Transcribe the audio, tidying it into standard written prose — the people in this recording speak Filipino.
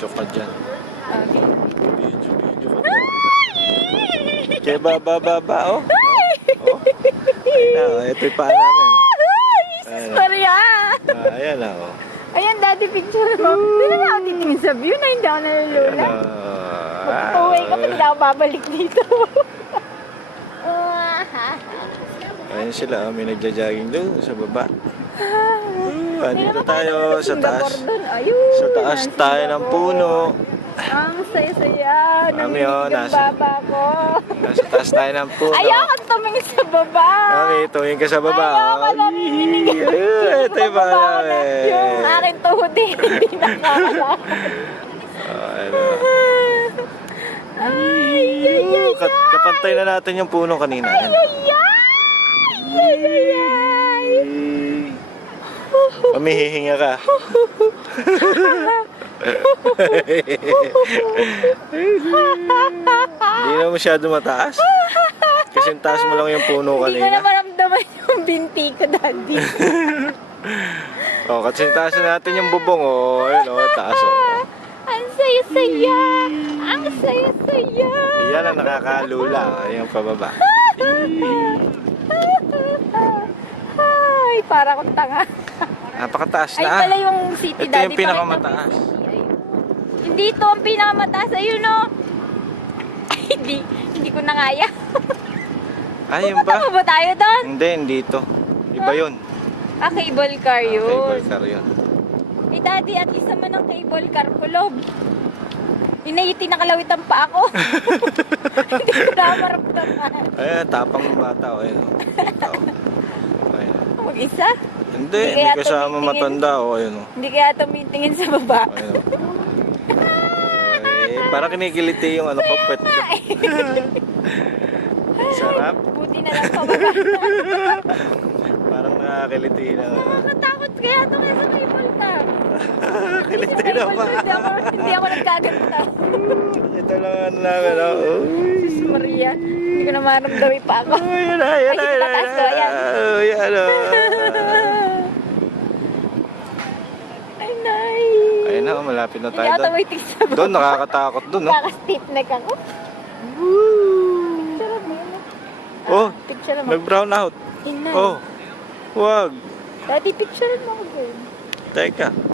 Diretso ka dyan. Okay. Video ka dyan. Kaya baba, oh. Oh. Ayan na, ito yung paa namin, oh. Ayan, Sorry ayan na, oh. Ayan, daddy, picture mo. Hindi na ako titingin sa view na hindi ako nalulula. Mag-uwi ka pa, hindi ako babalik dito. Ayan sila, oh. May nagja-jogging doon sa baba. Dito tayo sa taas. Sa taas tayo ng puno. Ang saya-saya. Mami, oh, Nanginginig ang baba ko. Nasa taas tayo ng puno. Ayoko tumingin sa baba. Mami, tumingin ka sa baba. Ayoko nanginginig. Ito yung ba namin. Yung aking tuhod hindi nakakala. Ay. Kapantay na natin yung puno kanina. Ay. Mami, hihinga ka. Hindi na masyado mataas. Kasi taas mo lang yung puno Hindi ko na kanina. maramdaman yung binti ko, daddy. Oh, kasi taas na natin yung bubong, oh. Ayun, oh, taas, oh. Ang saya-saya. Ang saya-saya. Yan ang nakakalula. Ayun, pababa. Ay, para akong tanga. Napakataas Ay, na. pala yung city, Ito daddy. yung pinakamataas. Hindi ito ang pinakamataas. Ayun, no? Ay, hindi ko na kaya. Ayun Pupunta ba? pa ba tayo doon? Hindi dito. Iba yun. Cable car yun. Cable car yun. Eh, daddy, at least naman ang cable car kulob. Inayiti nakalawit ang paa ko. Hindi ko na maramdaman. Ayun, tapang ng bata, oh. Ayun, oh. Kita, oh. Ayun, oh. Mag-isa? Hindi, Hindi kaya may kasama tumitingin. matanda, oh. Ayun, oh. Hindi kaya tumitingin sa baba. Ayun, oh. Ay, para kinikiliti yung ano, kapwet ko. Sarap. Buti na lang sa baba. Parang nakakiliti na. Nakakatakot kaya ito kaya sa cable car. Kiliti na pa. Hindi ako nagkaganda. Ito lang ano namin, oh. Sus Maria, hindi ko na maramdamin pa ako. Ayan na, ayan na, Ay, ayan tataas ko, ayan. na. Ayan na. Ay, nay. Ayun na, malapit na Hindi tayo ako doon. tumitig sa baba. Doon, nakakatakot doon, no? Kaka-stiff neck ako. Picture mo. Oh, Picture mo. nag-brown out. Ina. Oh, wag. Daddy, picture mo ako. Teka.